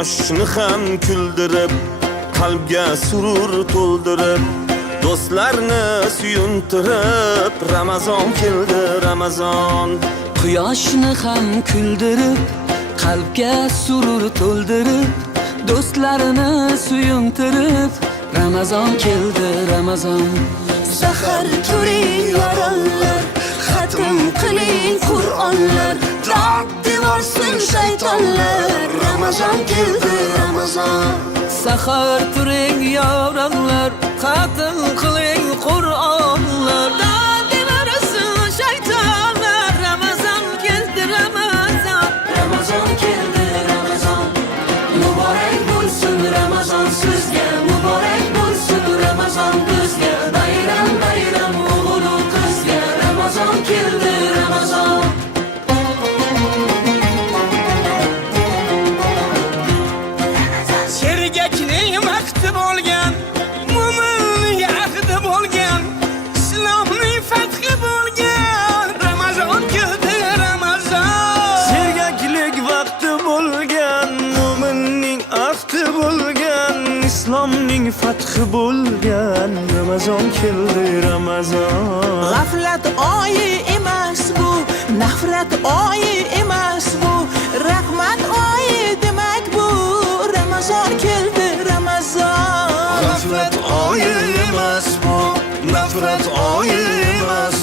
quyoshni ham kuldirib, qalbga surur to'ldirib, do'stlarni suyuntirib, Ramazon keldi, Ramazon. Quyoshni ham kuldirib, qalbga surur to'ldirib, do'stlarini suyuntirib, Ramazon keldi, Ramazon. Sahar turing yorollar, xatm qiling Qur'onlar, dod devorsin shaytonlar. Ramazon keldi, Ramazon. Sahar turing yorollar, xatm qiling Qur'onlar, dod devorsin shaytonlar. Ramazon keldi, Ramazon. Ramazon keldi, Ramazon. Muborak bo'lsin Ramazon sizga, muborak bo'lsin Ramazon bizga. Bayram bayram o'g'il qizga, Ramazon keldi, Ramazon. Sergakning vaqti bo'lgan, mo'minning ahdi bo'lgan, islomning fathi bo'lgan, Ramazon keldi, Ramazon. Sergaklik vaqti bo'lgan, mo'minning ahdi bo'lgan, islomning fathi bo'lgan, Ramazon keldi, Ramazon. G'aflat oyi emas bu, nafrat oyi emas bu, rahmat oyi demak bu. Ramazon keldi, Ramazon. G'aflat oyi emas bu, nafrat oyi emas